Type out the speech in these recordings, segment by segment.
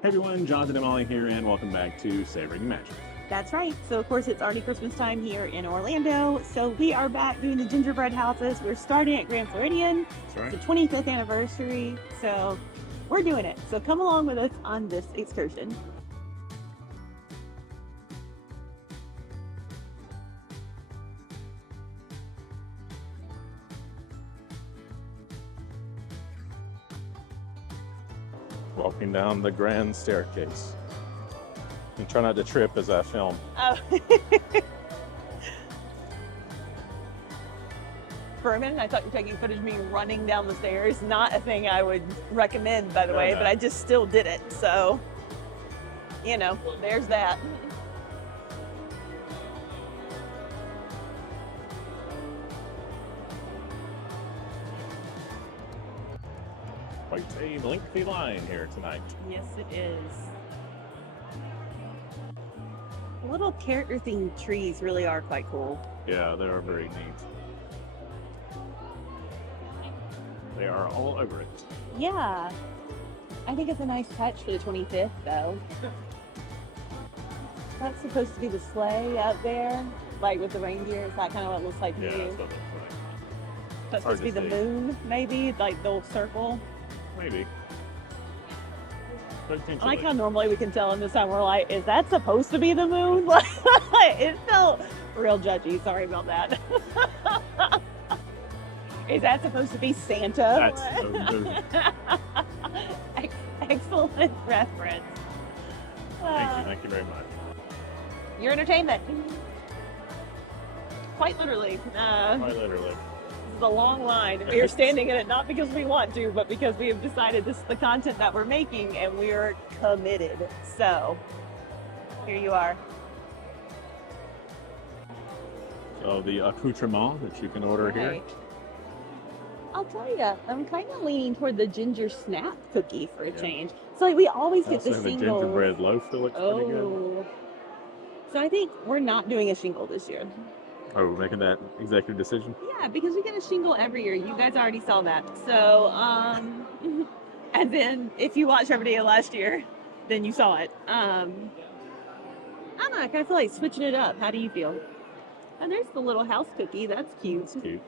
Hey everyone, Jonathan and Molly here, and welcome back to Savoring Magic. That's right. So, of course, it's already Christmas time here in Orlando. So, we are back doing the gingerbread houses. We're starting at Grand Floridian. That's right. It's the 25th anniversary. So, we're doing it. So, come along with us on this excursion. Walking down the grand staircase. And try not to trip as I film. Oh. For a minute, I thought you were taking footage of me running down the stairs. Not a thing I would recommend, by the way, but I just still did it. So, there's that. Quite a lengthy line here tonight. Yes, it is. The little character-themed trees really are quite cool. Yeah, they are very neat. They are all over it. Yeah. I think it's a nice touch for the 25th, though. That's supposed to be the sleigh out there, like with the reindeer. Is that kind of what it looks like to Yeah, you? that's what it looks like. That's supposed to be the moon, maybe, like the little circle. Maybe. I like how normally we can tell, and this time we're like, is that supposed to be the moon? It felt real judgy. Sorry about that. Is that supposed to be Santa? That's Excellent reference. Thank you very much. Your entertainment. Quite literally. Quite literally. This is a long line. We are standing in it not because we want to, but because we have decided this is the content that we're making, and we are committed. So, here you are. So the accoutrement that you can order here. Right. I'll tell you, I'm kind of leaning toward the ginger snap cookie for a change. So like, we always get the Also single. the gingerbread loaf that looks pretty good. So I think we're not doing a shingle this year. Oh, we're making that executive decision? Yeah, because we get a shingle every year. You guys already saw that. So, and then if you watched every day last year, then you saw it. I don't know, I kind of feel like switching it up. How do you feel? And there's the little house cookie. That's cute. That's cute.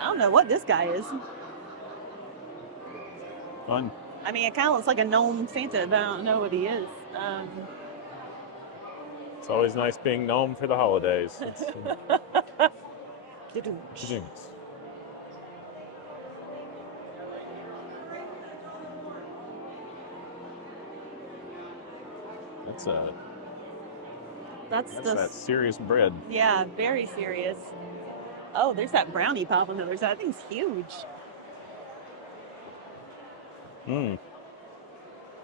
I don't know what this guy is. Fun. I mean, it kind of looks like a gnome Santa, but I don't know what he is. It's always nice being known for the holidays. That's that serious bread. Yeah, very serious. Oh, there's that brownie pop on the other side. That thing's huge.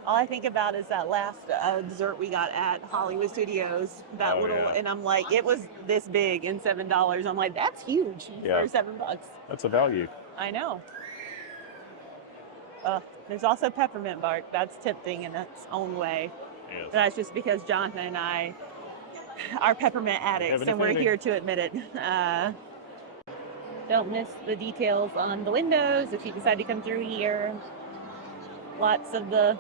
All I think about is that last dessert we got at Hollywood Studios. That and I'm like, it was this big and $7. I'm like, that's huge for $7. That's a value. I know. There's also peppermint bark. That's tempting in its own way. Yes. That's just because Jonathan and I are peppermint addicts, and we're here to admit it. Don't miss the details on the windows if you decide to come through here. Lots of the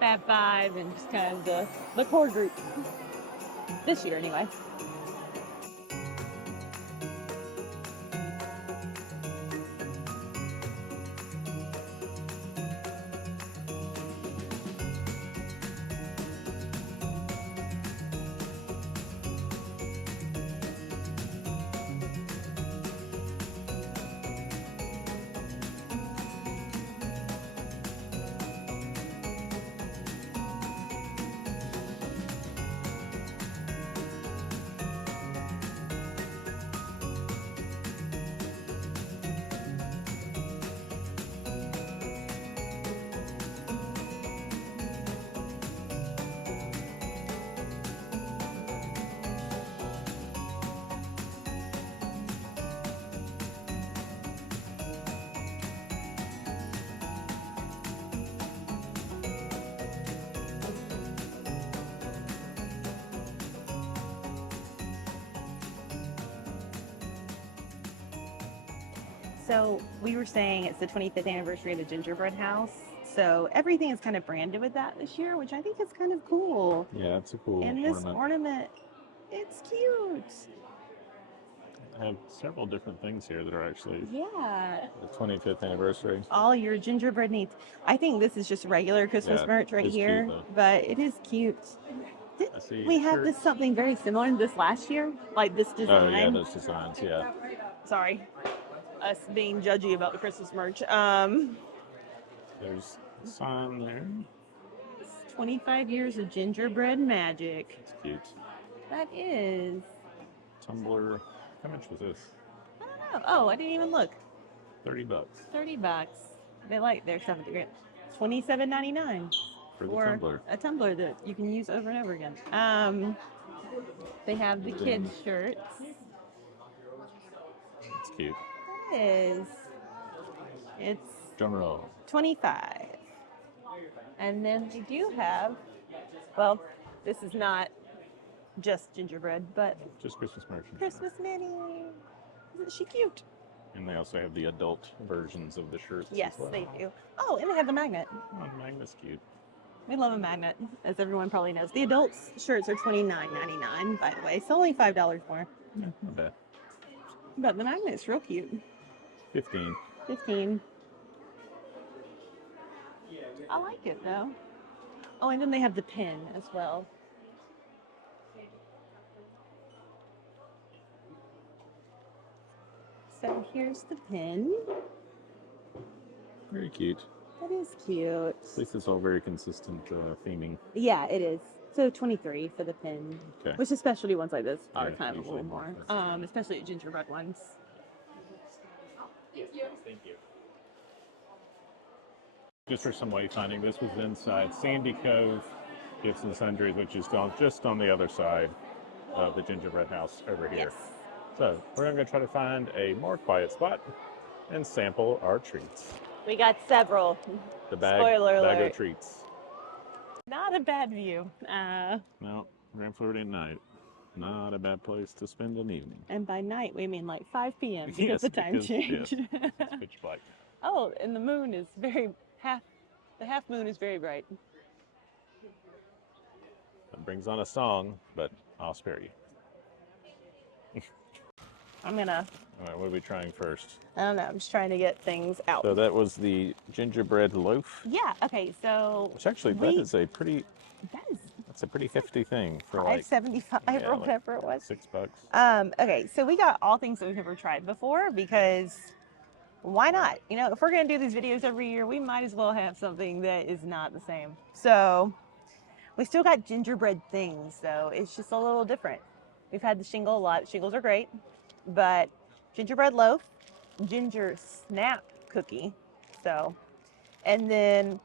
Fab Five and just kind of the core group. This year, anyway. So we were saying it's the 25th anniversary of the Gingerbread House. So everything is kind of branded with that this year, which I think is kind of cool. Yeah, it's a cool And this ornament. ornament, it's cute. I have several different things here that are actually Yeah. the 25th anniversary. All your gingerbread needs. I think this is just regular Christmas Yeah, merch right it's cute, here, though. but it is cute. Did I see we have shirts. this something very similar to this last year? Like this design? Oh, yeah, those designs, yeah. Sorry. Us being judgy about the Christmas merch. There's a sign there. 25 years of gingerbread magic. It's cute. That is. Tumbler. How much was this? I don't know. Oh, I didn't even look. $30 $30. They like their stuff. $27.99 for the for tumbler. a tumbler that you can use over and over again. They have the kids' shirts. It's cute. It is. It's Drum roll. 25. And then they do have, well, this is not just gingerbread, but Just Christmas merch. Christmas Minnie. Isn't she cute? And they also have the adult versions of the shirts. Yes, as well. they do. Oh, and they have the magnet. Oh, the magnet's cute. We love a magnet, as everyone probably knows. The adults' shirts are $29.99, by the way, so only $5 more. Yeah, not bad. But the magnet's real cute. 15. 15. I like it though. Oh, and then they have the pin as well. So here's the pin. Very cute. That is cute. At least it's all very consistent theming. Yeah, it is. So 23 for the pin, Okay. which is specialty ones like this are Yeah, kind of a usually little more, more. especially gingerbread ones. Thank you. Just for some wayfinding, this was inside Sandy Cove Gifts and Sundries, which is just on the other side of the gingerbread house over here. Yes. So we're going to try to find a more quiet spot and sample our treats. We got several. The bag, Spoiler bag alert. of treats. Not a bad view. No, Grand Floridian night. Not a bad place to spend an evening. And by night, we mean like 5 p.m. because Yes, the time because, change. yes, it's pitch black. Oh, and the moon is the half moon is very bright. It brings on a song, but I'll spare you. I'm gonna, All right, what are we trying first? I don't know, I'm just trying to get things out. So that was the gingerbread loaf. Yeah, okay, so Which actually, that is that's a pretty hefty thing for like $5.75 yeah, or like whatever it was. $6. Okay, so we got all things that we've never tried before because why not? You know, if we're gonna do these videos every year, we might as well have something that is not the same. So we still got gingerbread things, so it's just a little different. We've had the shingle a lot. Shingles are great, but gingerbread loaf, ginger snap cookie, so, and then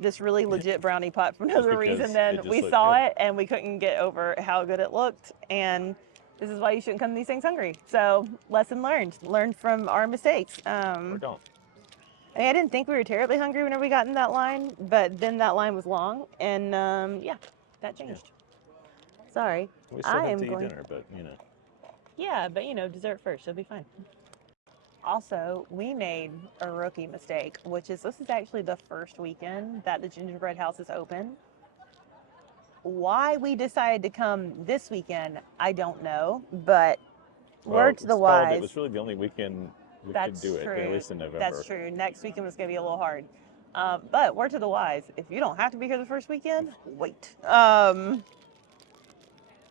this really legit brownie pot for another because reason. it Then just we looked saw good. it and we couldn't get over how good it looked, and this is why you shouldn't come to these things hungry. So lesson learned. Learn from our mistakes. Or don't. I didn't think we were terribly hungry whenever we got in that line, but then that line was long, and yeah, that changed. Sorry. We still have to eat dinner, but you know. Yeah, but you know, dessert first, it'll be fine. Also, we made a rookie mistake, which is this is actually the first weekend that the Gingerbread House is open. Why we decided to come this weekend, I don't know, but word to the wise. It was really the only weekend we That's could do it, true. at least in November. That's true. Next weekend was going to be a little hard. But word to the wise, if you don't have to be here the first weekend, wait.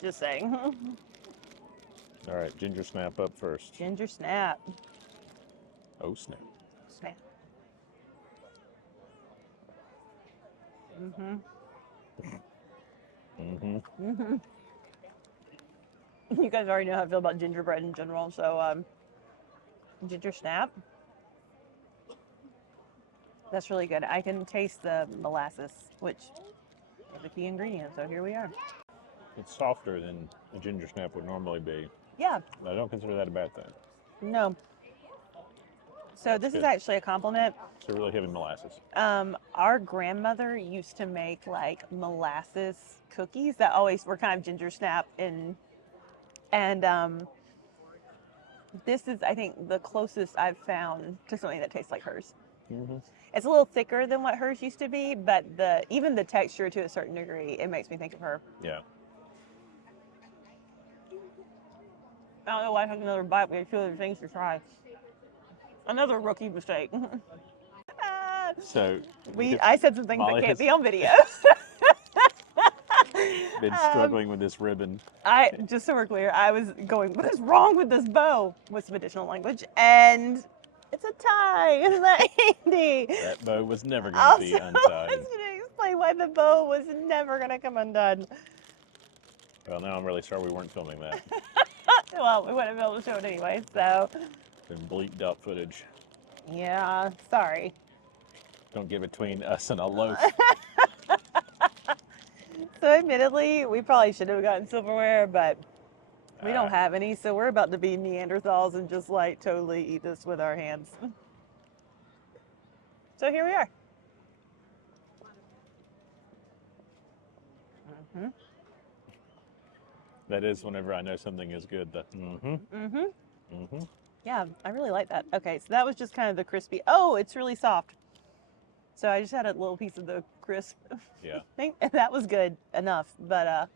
Just saying. All right, ginger snap up first. Ginger snap. Oh, snap. Snap. Mm-hmm. Mm-hmm. Mm-hmm. You guys already know how I feel about gingerbread in general, so ginger snap. That's really good. I can taste the molasses, which is a key ingredient, so here we are. It's softer than a ginger snap would normally be. Yeah, I don't consider that a bad thing. no. So this is good. actually a compliment. It's a really heavy molasses. Our grandmother used to make like molasses cookies that always were kind of ginger snap and This is, I think, the closest I've found to something that tastes like hers. Mm-hmm. It's a little thicker than what hers used to be, but even the texture to a certain degree, it makes me think of her. Yeah. I don't know why I took another bite. We had two other things to try. Another rookie mistake. So I said some things Molly that can't has be on video. been struggling with this ribbon. Just so we're clear, I was going, what is wrong with this bow? With some additional language, and it's a tie. Isn't that handy? That bow was never going to be untied. I was going to explain why the bow was never going to come undone. Well, now I'm really sorry we weren't filming that. Well, we wouldn't be able to show it anyway, so. Been bleeped out footage. Yeah, sorry. Don't get between us and a loaf. So admittedly, we probably should have gotten silverware, but we don't have any, so we're about to be Neanderthals and just like totally eat this with our hands. So here we are. Mm-hmm. That is whenever I know something is good. Yeah, I really like that. Okay, so that was just kind of the crispy. Oh, it's really soft. So I just had a little piece of the crisp Yeah. thing, and that was good enough. But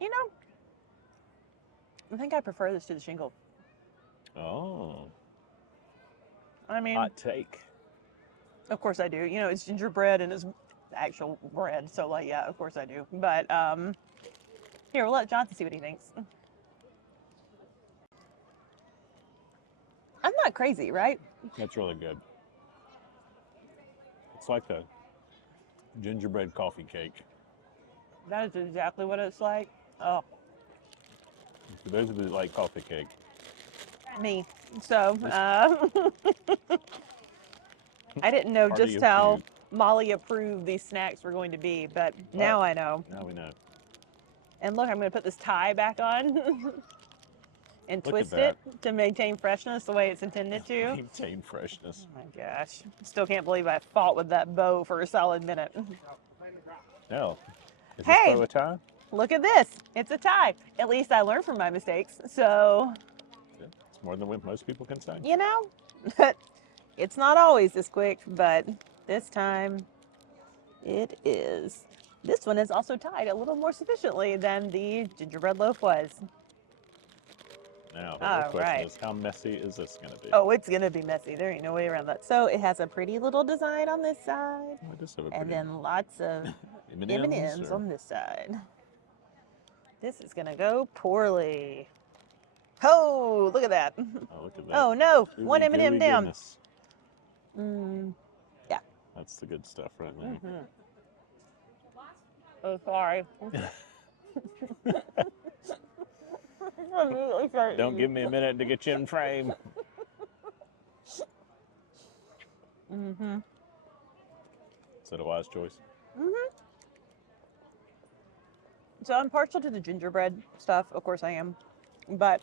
you know, I think I prefer this to the shingle. Oh. I mean, Hot take. of course I do. You know, it's gingerbread and it's actual bread, so like, yeah, of course I do. But here, we'll let Johnson see what he thinks. I'm not crazy, right? That's really good. It's like a gingerbread coffee cake. That is exactly what it's like. Oh, For those of you that like coffee cake, me. So, I didn't know Party just of how two. Molly approved these snacks were going to be, but now I know. now we know. And look, I'm going to put this tie back on and Look twist at it to maintain freshness the way it's intended to. Maintain freshness. Oh my gosh. Still can't believe I fought with that bow for a solid minute. Now, is Hey! this bow a tie? Look at this. It's a tie. At least I learned from my mistakes. So, It's more than what most people can say. you know, it's not always this quick, but this time it is. This one is also tied a little more sufficiently than the gingerbread loaf was. Now, the real All question right. is, how messy is this going to be? Oh, it's going to be messy. There ain't no way around that. So it has a pretty little design on this side, Oh, it does have a and pretty then lots of M&Ms or- on this side. This is going to go poorly. Oh, look at that. Oh, look at that. Oh, no. Ooey One M&M gooey down. goodness. Yeah. That's the good stuff right there. Oh, sorry. Don't give me a minute to get you in frame. Is that a wise choice? So I'm partial to the gingerbread stuff. Of course I am. But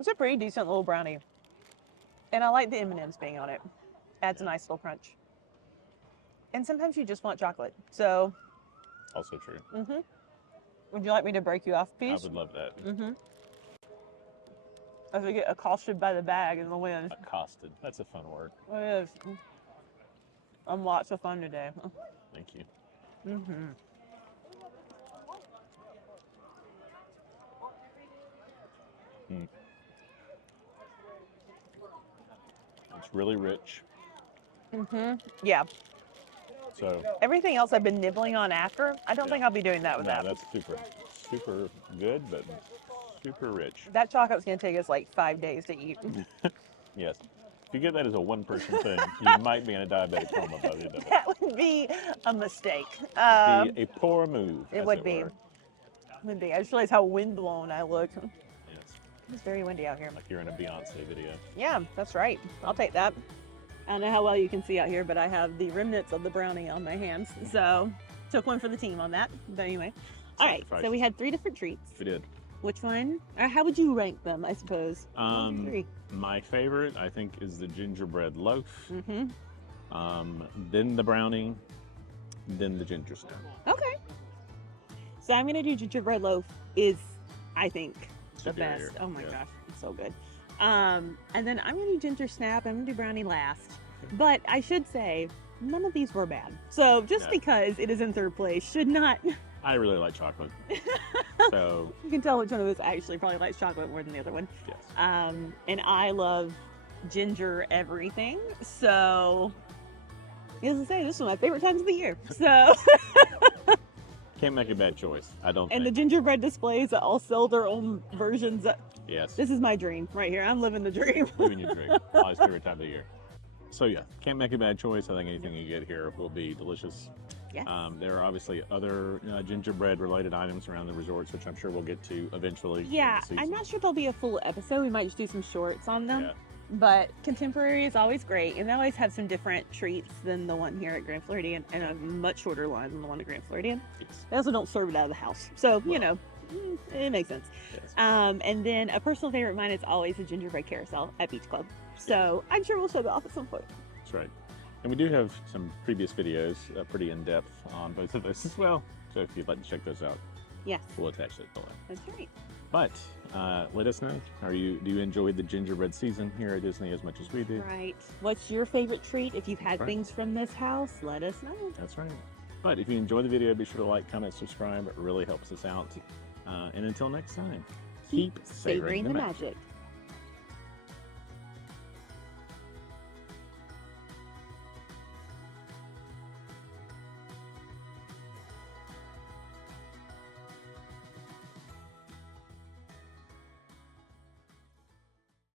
it's a pretty decent little brownie. And I like the M&Ms being on it. Adds a nice little crunch. And sometimes you just want chocolate. So, Also true. would you like me to break you off a I piece? would love that. As we get accosted by the bag in the wind. Accosted. That's a fun word. It is. I'm lots of fun today. Thank you. It's really rich. Yeah. So, Everything else I've been nibbling on after, I don't think I'll be doing that with no, that. that's super good, but super rich. That chocolate's going to take us like 5 days to eat. Yes. If you get that as a one-person thing, you might be in a diabetic coma by the end of it. That would be a mistake. Be a poor move. It as would be. were. Would be. I just realized how windblown I look. Yes. It's very windy out here. Like you're in a Beyonce video. Yeah, that's right. I'll take that. I don't know how well you can see out here, but I have the remnants of the brownie on my hands. So, took one for the team on that. But anyway. All right, so we had 3 different treats. We did. Which one? Or how would you rank them, I suppose? 1, 2, 3. My favorite, I think, is the gingerbread loaf. Mm-hmm. Then the brownie, then the ginger snap. Okay. So I'm going to do gingerbread loaf is, I think, the Superior, best. Oh my yeah. gosh, it's so good. And then I'm gonna do ginger snap. I'm gonna do brownie last. But I should say, none of these were bad. So just No. because it is in third place should not. I really like chocolate. So, You can tell which one of us actually probably likes chocolate more than the other one. yes. And I love ginger everything. So, as I say, this is one of my favorite times of the year. So, Can't make a bad choice. I don't and the think. gingerbread displays that all sell their own versions. Yes. This is my dream right here. I'm living the dream. Living your dream. My favorite time of the year. So yeah, can't make a bad choice. I think anything you get here will be delicious. Yes. There are obviously other gingerbread related items around the resorts, which I'm sure we'll get to eventually. in the Yeah, season. I'm not sure there'll be a full episode. We might just do some shorts on them. Yeah. But contemporary is always great, and they always have some different treats than the one here at Grand Floridian, and a much shorter line than the one at Grand Floridian. Yes. They also don't serve it out of the house, so you Well. know, it makes sense. Yes. And then a personal favorite of mine is always a gingerbread carousel at Beach Club. So I'm sure we'll show that off at some point. That's right. And we do have some previous videos, pretty in depth on both of those as well. So if you'd like to check those out, Yes, we'll attach that below. that's right. But let us know. Do you enjoy the gingerbread season here at Disney as much as we do? Right. What's your favorite treat? If you've had Right. things from this house, let us know. That's right. But if you enjoy the video, be sure to like, comment, subscribe. It really helps us out. And until next time, keep savoring the magic.